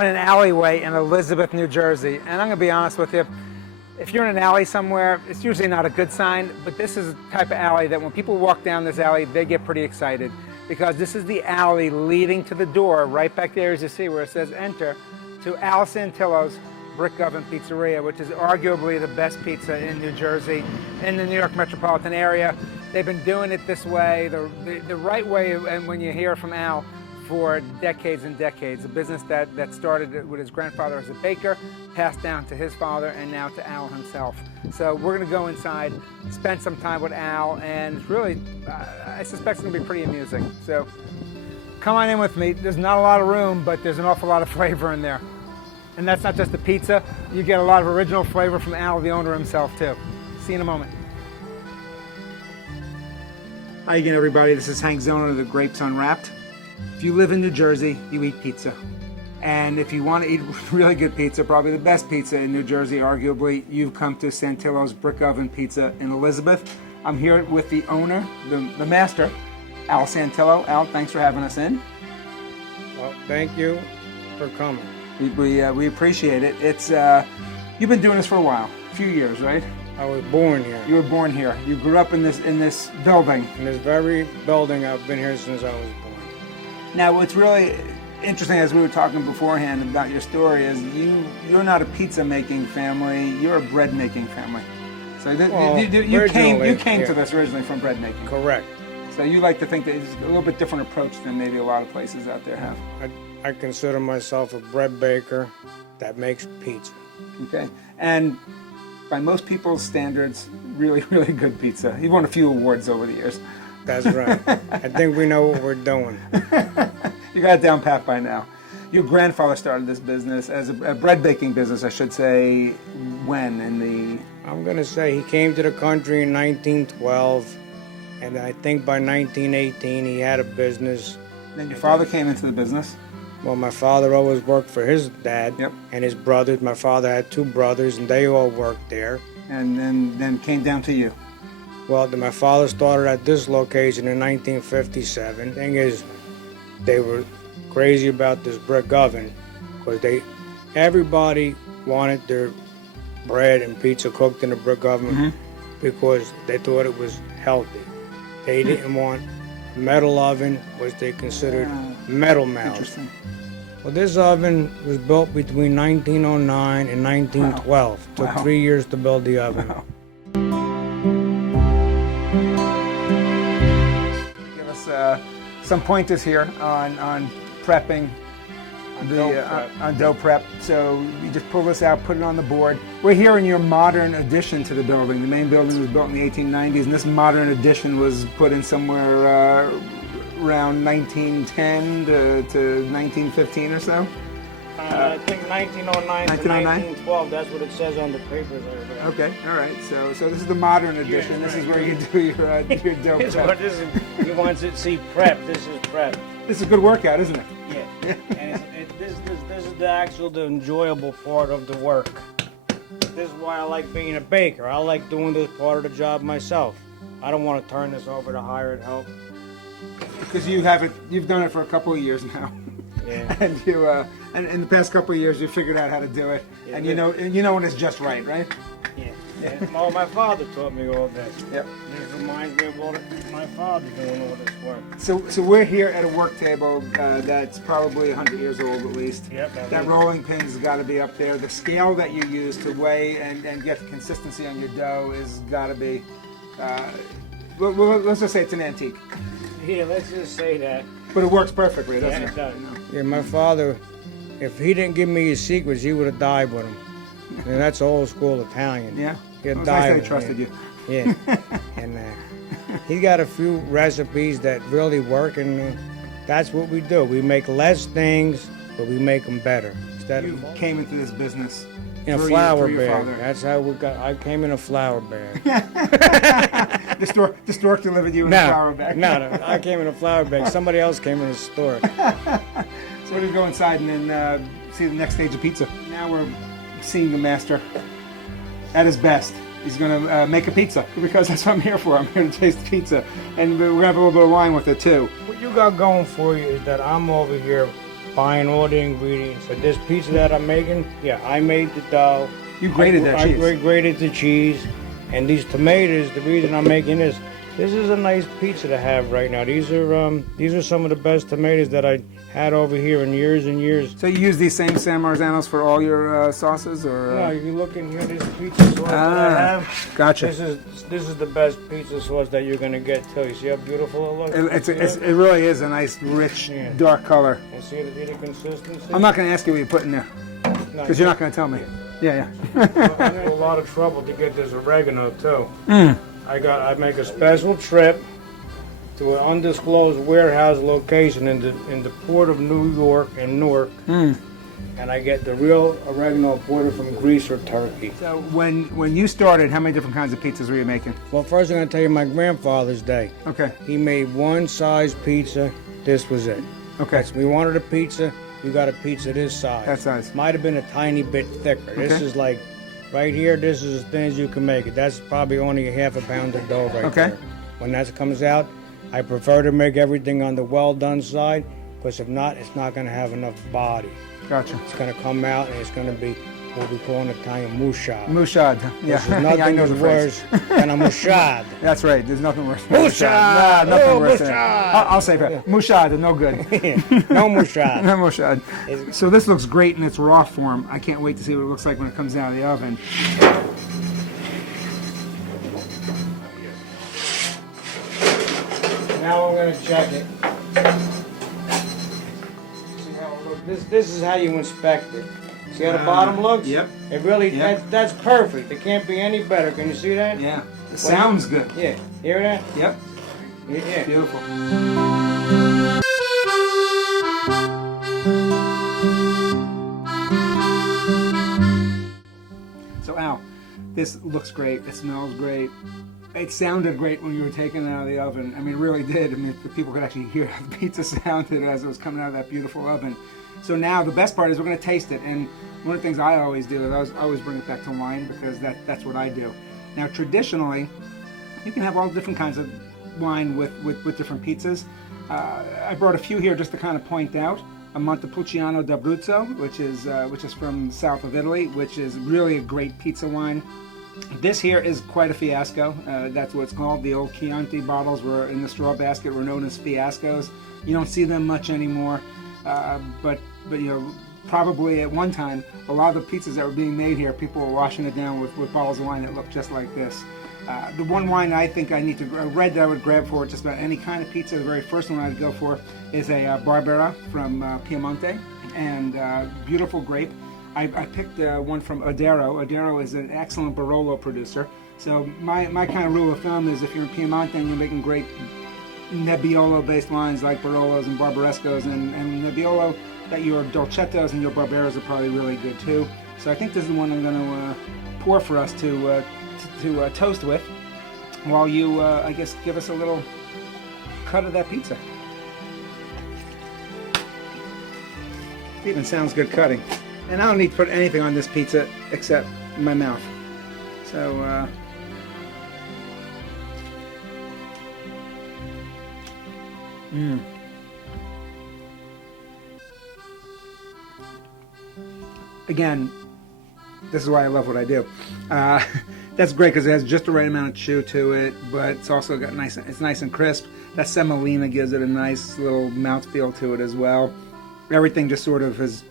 in an alleyway in Elizabeth, New Jersey, and I'm gonna be honest with you, if you're in an alley somewhere, it's usually not a good sign, but this is the type of alley that when people walk down this alley, they get pretty excited, because this is the alley leading to the door, right back there as you see where it says enter, to Al Santillo's Brick Oven Pizzeria, which is arguably the best pizza in New Jersey, in the New York metropolitan area. They've been doing it this way, the right way, and when you hear from Al, for decades and decades. A business that started with his grandfather as a baker, passed down to his father, and now to Al himself. So we're gonna go inside, spend some time with Al, and really, I suspect it's gonna be pretty amusing. So come on in with me. There's not a lot of room, but there's an awful lot of flavor in there. And that's not just the pizza, you get a lot of original flavor from Al, the owner himself, too. See you in a moment. Hi again, everybody. This is Hank Zoner of the Grapes Unwrapped. If you live in New Jersey, you eat pizza. And if you want to eat really good pizza, probably the best pizza in New Jersey, arguably, you've come to Santillo's Brick Oven Pizza in Elizabeth. I'm here with the owner, the master, Al Santillo. Al, thanks for having us in. Well, thank you for coming. We appreciate it. It's you've been doing this for a while, a few years, right? I was born here. You were born here. You grew up in this building. In this very building, I've been here since I was born. Now, what's really interesting, as we were talking beforehand about your story, is you're not a pizza making family. You're a bread making family. So you came to this originally from bread making. Correct. So you like to think that it's a little bit different approach than maybe a lot of places out there have. I consider myself a bread baker that makes pizza. Okay, and by most people's standards, really, really good pizza. You've won a few awards over the years. That's right. I think we know what we're doing. You got it down pat by now. Your grandfather started this business as a bread baking business, I should say, when in the... I'm going to say he came to the country in 1912, and I think by 1918 he had a business. Then your father came into the business? Well, my father always worked for his dad and his brothers. My father had two brothers, and they all worked there. And then came down to you? Well, my father started at this location in 1957. Thing is, they were crazy about this brick oven because everybody wanted their bread and pizza cooked in a brick oven because they thought it was healthy. They didn't want a metal oven, which they considered metal mouths. Interesting. Well, this oven was built between 1909 and 1912. Wow. Took 3 years to build the oven. Wow. Give us some pointers here on prepping, on dough prep. So you just pull this out, put it on the board. We're here in your modern addition to the building. The main building was built in the 1890s, and this modern addition was put in somewhere around 1910 to 1915 or so. I think 1909 to 1912, that's what it says on the papers over there. Okay, all right. So this is the modern edition. This is where you do your dough prep. He wants it to see prep. This is prep. This is a good workout, isn't it? Yeah. And this is the enjoyable part of the work. This is why I like being a baker. I like doing this part of the job myself. I don't want to turn this over to hired help. Because you've done it for a couple of years now. Yeah. And in the past couple of years, you figured out how to do it, yeah, and you know when it's just right, right? Yeah. Well, my father taught me all this. Yep. This reminds me of my father doing all this work. So we're here at a work table that's probably 100 years old at least. Yep. That rolling pin's got to be up there. The scale that you use to weigh and get consistency on your dough is got to be. Well, let's just say it's an antique. Yeah, let's just say that. But it works perfectly, doesn't it? It does. Yeah, my father, if he didn't give me his secrets, he would have died with them. And that's old school Italian. Yeah? He'd Well, die nice with I trusted you. Yeah. And he got a few recipes that really work, and that's what we do. We make less things, but we make them better. You came into this business in a flour bag. That's how we got. I came in a flour bag. The stork delivered you in a flour bag. No, I came in a flour bag. Somebody else came in a stork. So we're gonna go inside and then see the next stage of pizza. Now we're seeing the master at his best. He's gonna make a pizza because that's what I'm here for. I'm here to taste pizza, and we're gonna have a little bit of wine with it too. What you got going for you is that I'm over here buying all the ingredients. So this pizza that I'm making, yeah, I made the dough. You grated that cheese. I grated the cheese. And these tomatoes, the reason I'm making this is a nice pizza to have right now. These are some of the best tomatoes that I had over here in years and years. So you use these same San Marzanos for all your sauces, or? No, if you look in here, this pizza sauce that I have. Gotcha. This is the best pizza sauce that you're gonna get too. You see how beautiful it looks? It really is a nice, rich, dark color. And see the consistency? I'm not going to ask you what you put in there, because you're not going to tell me. Yeah. I had a lot of trouble to get this oregano too. I make a special trip to an undisclosed warehouse location in the port of New York in Newark, and I get the real oregano imported from Greece or Turkey. So when you started, how many different kinds of pizzas were you making? Well, first I'm going to tell you my grandfather's day. Okay. He made one size pizza. This was it. Okay. So we wanted a pizza. You got a pizza this size. That size. Might have been a tiny bit thicker. Okay. This is like, right here, this is as thin as you can make it. That's probably only a half a pound of dough right there. When that comes out, I prefer to make everything on the well-done side, because if not, it's not going to have enough body. Gotcha. It's going to come out and it's going to be what we call in Italian mouchad. Mouchad. Yeah. There's nothing I worse than a mouchad. That's right. There's nothing worse. Mouchad. Nothing worse. Mouchad. I'll say that. Mouchad, no good. No mouchad. No mouchad. So this looks great in its raw form. I can't wait to see what it looks like when it comes out of the oven. Now I'm going to check it. See how it looks. This is how you inspect it. See how the bottom looks? Yep. It really, that's perfect. It can't be any better. Can you see that? Yeah. It sounds good. Yeah. Hear that? Yep. Yeah. Beautiful. So Al, this looks great. It smells great. It sounded great when you were taking it out of the oven. I mean, it really did. I mean, if people could actually hear how the pizza sounded as it was coming out of that beautiful oven. So now the best part is we're going to taste it. And one of the things I always do is I always bring it back to wine, because that's what I do. Now, traditionally, you can have all different kinds of wine with different pizzas. I brought a few here just to kind of point out. A Montepulciano d'Abruzzo, which is from south of Italy, which is really a great pizza wine. This here is quite a fiasco. That's what it's called. The old Chianti bottles were in the straw basket, were known as fiascos. You don't see them much anymore, but you know, probably at one time, a lot of the pizzas that were being made here, people were washing it down with bottles of wine that looked just like this. The one wine I think I need to red that I would grab for just about any kind of pizza, the very first one I'd go for is a Barbera from Piemonte, and beautiful grape. I picked one from Odero. Odero is an excellent Barolo producer. So my kind of rule of thumb is if you're in Piemonte and you're making great Nebbiolo-based wines like Barolos and Barbarescos and Nebbiolo, that your Dolcettos and your Barberas are probably really good too. So I think this is the one I'm going to pour for us to toast with, while you, I guess, give us a little cut of that pizza. It even sounds good cutting. And I don't need to put anything on this pizza except my mouth. So, Again, this is why I love what I do. That's great because it has just the right amount of chew to it, but it's also got it's nice and crisp. That semolina gives it a nice little mouthfeel to it as well. Everything just sort of is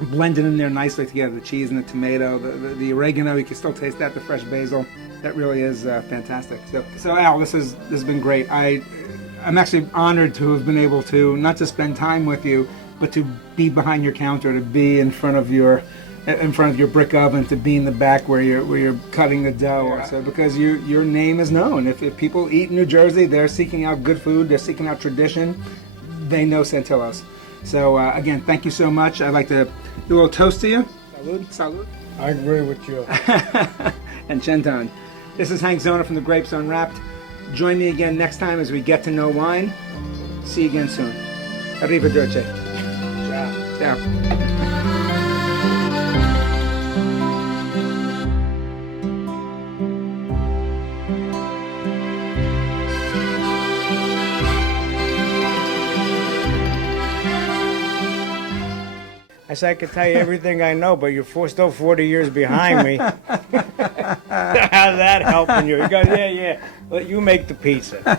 blended in there nicely together. The cheese and the tomato, the oregano, you can still taste that, the fresh basil. That really is fantastic. So Al, this has been great. I'm actually honored to have been able to not just spend time with you, but to be behind your counter, to be in front of your brick oven, to be in the back where you're cutting the dough. Yeah. So because your name is known. If people eat in New Jersey, they're seeking out good food, they're seeking out tradition, they know Santillo's. So again, thank you so much. I'd like to do a little toast to you. Salud. Salud. I agree with you. And Centon. This is Hank Zona from the Grapes Unwrapped. Join me again next time as we get to know wine. See you again soon. Arrivederci. Ciao. Ciao. I said, I could tell you everything I know, but you're still 40 years behind me. How's that helping you? He goes, yeah, yeah. Let you make the pizza.